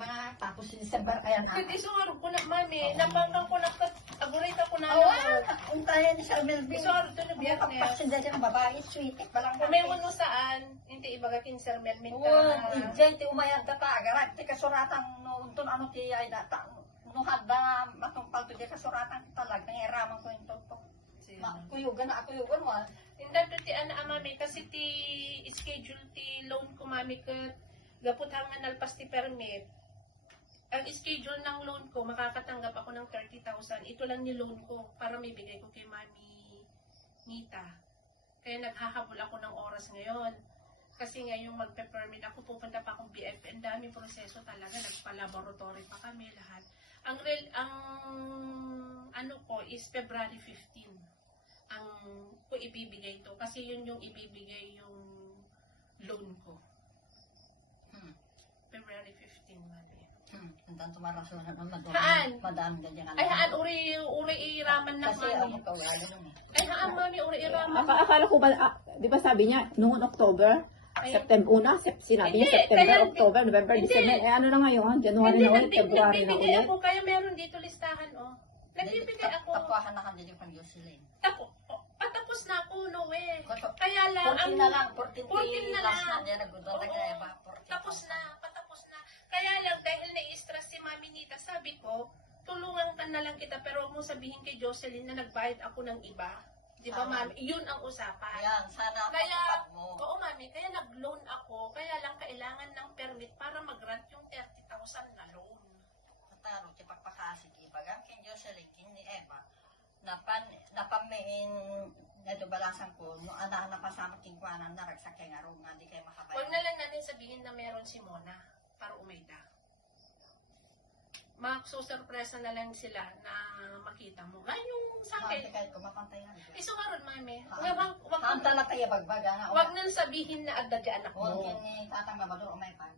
mga tapos si December kaya na. Kasi sungarap ko na, mami, nabanggang ko na, agurita ko na. Untayan ni Sir Melvin. Sungarap to na biyernes. Kapagsinda siya ng babae, sweet. Balang Kung may mo saan, hindi ibaga kin Sir Melvin Oo, ka. ijay ti umayad ta agarat ti kasuratan no unton ano ti ay data no hada matumpal ti kasuratan talaga ng iraman ko ito to. Kuyugan na kuyugan mo. Hindi to ti ana mami kasi ti schedule ti loan ko mami ka gapot hangan nalpas ti permit. Ang schedule ng loan ko, makakatanggap ako ng 30,000. Ito lang ni loan ko para may bigay ko kay Mami Nita. Kaya naghahabol ako ng oras ngayon. Kasi ngayong magpe-permit ako, pupunta pa akong BF. Ang daming proseso talaga. Nagpa-laboratory pa kami lahat. Ang ano ko is February 15. Ang ko ibibigay to. Kasi yun yung ibibigay yung loan ko. February 15, Mami. Ang tanto marason na madami. Haan? Madami ganyan. Ay, haan, uri iraman ng Kasi Mami. ako kawala nun eh. Ay, haan, Mami, uri iraman. Akala ko ba, di ba sabi niya, noong October, Ay, September, sinabi niya Hindi, September, kaya- October, November, hindi. December, eh ano na ngayon, January na ulit, February na nagbibigay ulit. ako, kaya meron dito listahan, oh. Nagbibigay ako. Tapuahan na kanila pang Jocelyn. Patapos na ako, no eh. Kaya lang, 14 na lang, 14 14 na last lang. na niya nagudol na Oo, kaya ba? 14 patapos na. Kaya lang, dahil na-stress si Mami Nita, sabi ko, tulungan ka na lang kita, pero huwag mo sabihin kay Jocelyn na nagbayad ako ng iba. Di ba, Mami? Yun ang usapan. Ayan, sana Kaya, matupad mo. oo, Mami, kaya nag-loan ako, kaya lang kailangan ng permit para mag-grant yung 30,000 na loan. Mataro, ti pagpakasig ibagang kin Jocelyn, kin ni Eva, napamain na balasan ko, no anak na pasama king kuanan na ragsak kay nga nga di kayo makabayan. Huwag na lang natin sabihin na meron si Mona para umayda. Magsusurpresa na lang sila na makita mo. Ay, yung sa Hindi akin. kayo kumapantay na. Iso nga ron, Mami. Ang talak tayo bagbaga na. Huwag nang sabihin na agad yung anak Huwag mo. kin ni tatang mamaduro may pan.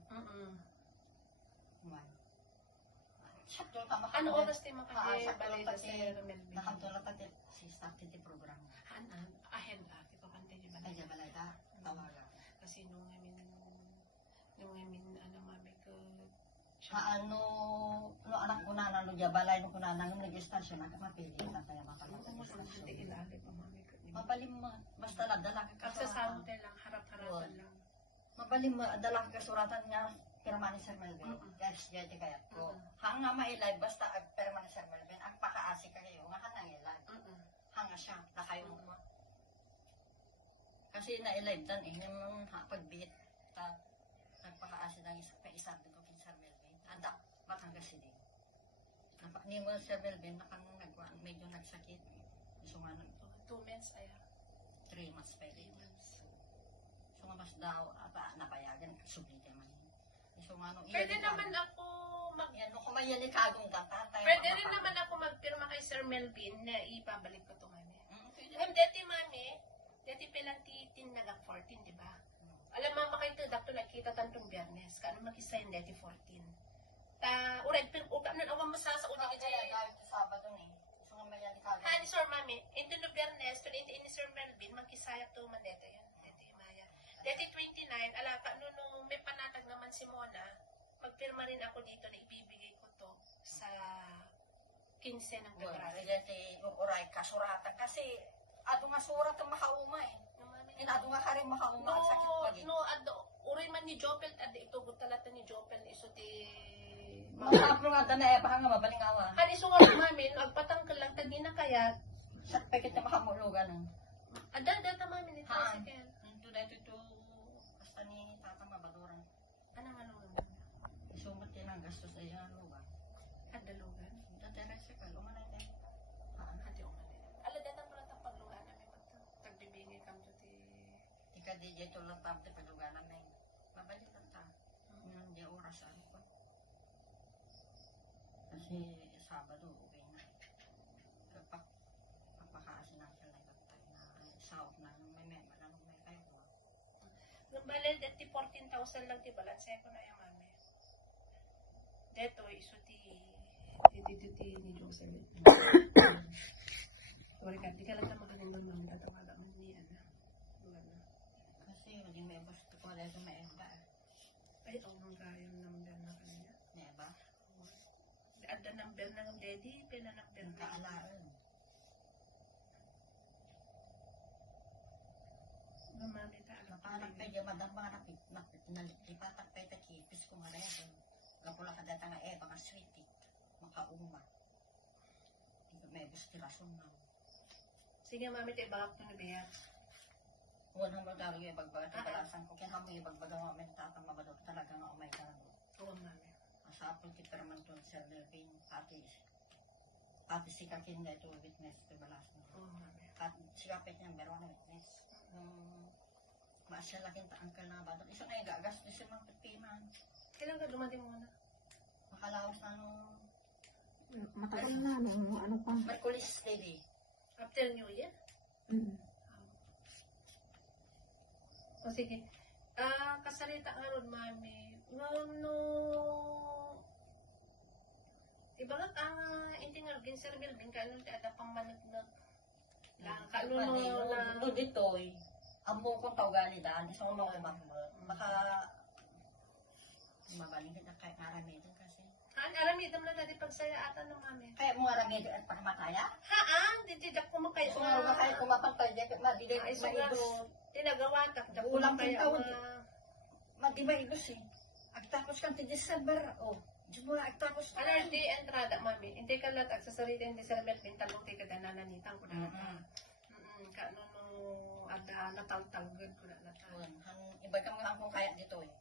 Sakto ka Ano makakabay. oras tayo makakaya sakto balay pa sa ti Sierra Melvin? nakantulak pa ti si start ti program. Hanan, ahead ba? Ito kante di ba? Ay di balay da tawaga. Kasi nung ano, Mami ko, Ano no anak ko na no balay no kunana ng nag-station na mapili na kaya makapag-station. ilalim ang Mami ko. Mabalim mo basta la dala ka Kagsasante lang, harap-harapan lang. Mabalim mo dala ka suratan nga pirma ni Sir Melvin. Yes, yati kaya ko. Hanga mailay basta ag pirma ni Sir Melvin ang pakaasi kayo nga hanang ilay. Hanga siya na kayo mo. Kasi na ilay dan yung pagbit ta nagpakaasi ng isa ko kin Sir Melvin. Anda Batangas City. Ni mo Sir Melvin nakang medyo nagsakit. So nga 2 months ay 3 months pa rin. So nga mas daw napayagan sublitin man. So nga nung pwede naman ako yan kung may yalikagong data. Pwede rin naman ako magpirma kay Sir Melvin na ibabalik ko to, Mami. Dati, Mami, dati pelanti tinaga 14, di ba? Alam mo, makita dato nakita tantong biyernes. Kano mag-sign dati 14. Uray, kanon awang masasa una ka dyan. Gawin sa Sabado ni. So nga may yalikagong. Ha, ni Sir Mami, into no biyernes, to ni Sir Melvin, magkisayap to man dito yan. Dati, Maya. Dati 29, ala pa, nung may panatag naman si Mona, magpirma rin ako dito na ibibigay ko to sa 15 ng February. Dati uray kasuratan kasi ato nga surat ang makauma eh. Ato nga karing makauma ang sakit pagi. Uray man ni Jopel, ito butalata ni Jopel, iso ti... Mga apro nga na pa nga mabalingawa. Kan iso nga mamin, agpatangkal lang tagi na kaya, Sa pekit na makamulugan ng. data mamin ito Haan. second. Dito basta ni tatang mabaduran. Anong ano mo? Sumot din ang gastos ay ang lugar. Adalugan. Dati resikal, umanay tayo. Ati umanin. Ala, datang pala itong paglugan namin pagbibingay kam to ti... Ika di dito lang tapte palugan namin. Mabalik lang ta. Hindi oras ano ko. Kasi Sabado, okay na. Pagpakaasi na sila na south na may kayo. Nung balay, dati 14,000 lang ti balanse ko na yung mami. Deto, iso ti ni Joseph. Sorry ka, di ka lang tama kanang naman tatawagan mo ni Ana. Kasi hindi may basta ko dahil may eba. Ay, ang mga kayang namdan na kanina. May eba ng daddy, pinanak Ang daddy. kaalaan. Mami ta Parang pwede madama nalipatak pa ito kipis ko nga rin. Kapula ka data nga mga sweetie. Makauma. May gustirason na. Sige mami tayo bakit ko na biyak. Unang magdaro yung ibagbaga. Balasan ko. Kaya mo yung ibagbaga nga may tatang mabadot talaga nga umay ka. Oo mami. Sa apple kit pero man to Sir Melvin. Pati si Kakin na ito witness. Balasan. Oo mami. At si Kapit niya meron na witness. Maasya laking taang ka na badot. Isa na yung gagas. Isa mga pipiman. Kailan ka dumating muna? Makalawas na nung Matagal na, nung ano pa. Merkulis Day. After New Year? Mm. O sige. Kasalita nga ron, mami. No. Diba nga, hindi nga, Sir Melvin, kanon tayo ada pang managnak. No ditoy. Amo kong tawgali daan. Isa ko mga umakma. Baka mabalingit na kay Aramedon kasi. Aramidam na dati pagsaya ata ng mami. Kaya mo Aramedon at pakamataya? Ditidak ko mo kayo. So nga ba kayo kumapantay dyan. Madilig Ay, so maibos. tinagawa, takdak ko Ulang mo kaya taon, mga... Madi maibos eh. Agtapos kang ti December. Oh. Diyan mo agtapos ka. Ano, di entrada, mami. Hindi ka latag sa sarili, hindi sa lamit, talong ti ka danananitan ko na nata. Kano no, ada nataltalgod ko na nata. Iba ka mga akong kaya dito eh.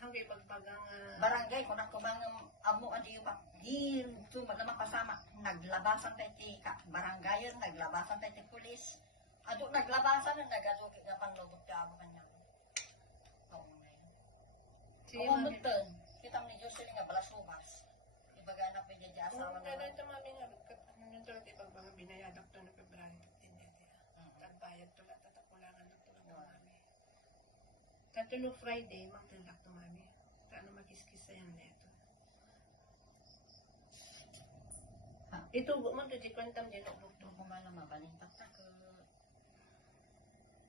Hanggang pagpagang... Barangay, kung ako bang amo adi yung dito maglamang kasama. Naglabasan tayo ti barangayan, naglabasan tayo ti pulis. Ado naglabasan na nagadugi nga pang lubog ti amo kanya. Oo na yun. Sige, Kung mami. mutan, kita mo ni Jocelyn nga balasubas. Ibaga na pwede di asawa Kaya na. ito, mami nga, ano yung tulad pagpagang binayadak to na February 15 Tagbayad to lahat, tatapulangan na to lang, mami. Katulo Friday, magtindak to, mami. Kaano magiskis sa yan neto. Ito, man to, di kwantam din ako to. Kung ba na mabalintak na ka.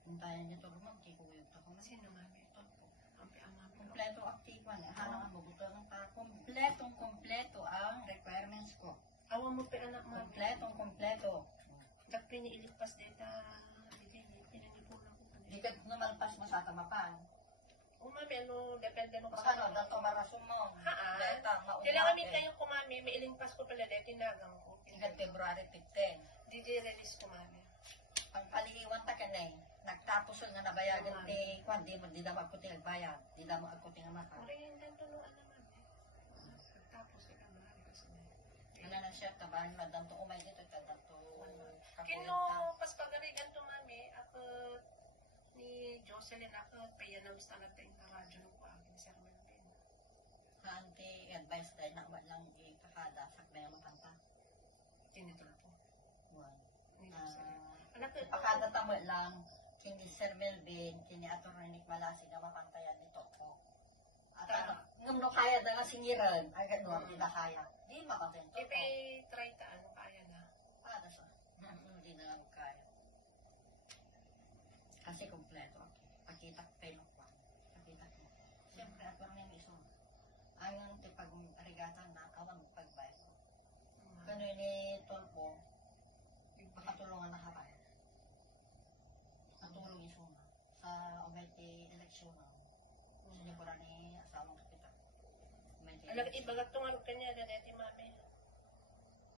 Kung tayo nito lumang, di ko yung tako na. Sino, mami? Ampi ama ko. Kompleto aktivan. Hanang mo buto ng para kompleto ang requirements ko. Awa mo pa anak, mami. Kompleto. Dakpin ni ilipas data. Hindi, pinanipunan ko pa Di ka numalpas mo sa tamapan. O, mami, ano, depende mo Baka no, dato marasong mo. Haan. Deta, mauna. Kailangan kami kayo ko, mami. May ilimpas ko pala dahil tinagang ko. Tingkat February 15. Di release ko, mami. Pangpaliwan ta ka na eh. Nagtapos nga nabayagan ti kwan, di na mo ako nagbayad. Di na mo ako tingamaka. Uri yung gantunuan naman, eh. Tapos, ikaw mahali kasi na. Ano na siya, tabahan na danto umay dito, danto Kino, pas pagarigan to, mami, ako ni Jocelyn ako, kaya namis na natin na radyo ng kuwagin, Sir Melvin. Anti-advice dahil na lang ikakada sa kaya matanta. Tinitol po. One. Ni Jocelyn. Anak ko, Ipakada tamo lang, kini Sir Melvin, kini Ato Rinik Malasi na mapantayan nito ko. At nung kaya na nga singiran, agad nuwang hindi na kaya. Di mapapantayan to ko. try ta, ano kaya na. Para sa, hindi na lang kaya. Kasi kompleto. Pakita ko kayo pa. Pakita ko. Siyempre, at parang yung iso. Ang pag-arigatan na awang pagbayad. Kano yun ni Tolpo, makatulungan na kapay. Natulong iso na. Sa umeti eleksyon na. Hindi ko na ni asawang kapita. Alam, ibagat tungarog kanya na dati